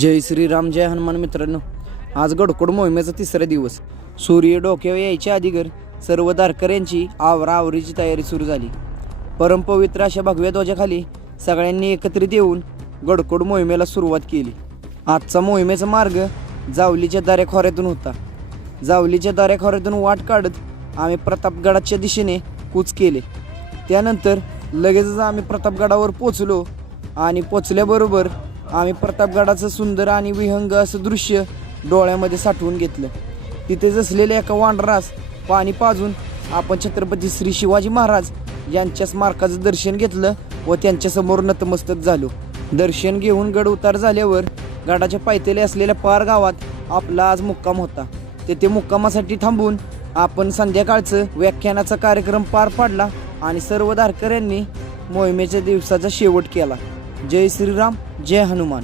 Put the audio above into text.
जय श्रीराम, जय हनुमान. मित्रांनो, आज गडकोट मोहिमेचा तिसरा दिवस. सूर्य डोक्यावर यायच्या अगोदर सर्व धारकऱ्यांची आवराआवरीची तयारी सुरू झाली. परमपवित्र अशा भगव्या ध्वजाखाली सगळ्यांनी एकत्रित येऊन गडकोट मोहिमेला सुरुवात केली. आजचा मोहिमेचा मार्ग जावलीच्या दऱ्याखोऱ्यातून होता. जावलीच्या दऱ्याखोऱ्यातून वाट काढत आम्ही प्रतापगडाच्या दिशेने कूच केले. त्यानंतर लगेचच आम्ही प्रतापगडावर पोचलो आणि पोचल्याबरोबर आम्ही प्रतापगडाचं सुंदर आणि विहंग असं दृश्य डोळ्यामध्ये साठवून घेतलं. तिथेच असलेल्या एका वानरास पाणी पाजून आपण छत्रपती श्री शिवाजी महाराज यांच्या स्मारकाचं दर्शन घेतलं व त्यांच्यासमोर नतमस्तक झालो. दर्शन घेऊन गड उतार झाल्यावर गडाच्या पायथ्याला असलेल्या पार गावात आपला आज मुक्काम होता. तेथे मुक्कामासाठी थांबून आपण संध्याकाळचं व्याख्यानाचा कार्यक्रम पार पाडला आणि सर्व धारकऱ्यांनी मोहिमेच्या दिवसाचा शेवट केला. जय श्रीराम, जय हनुमान.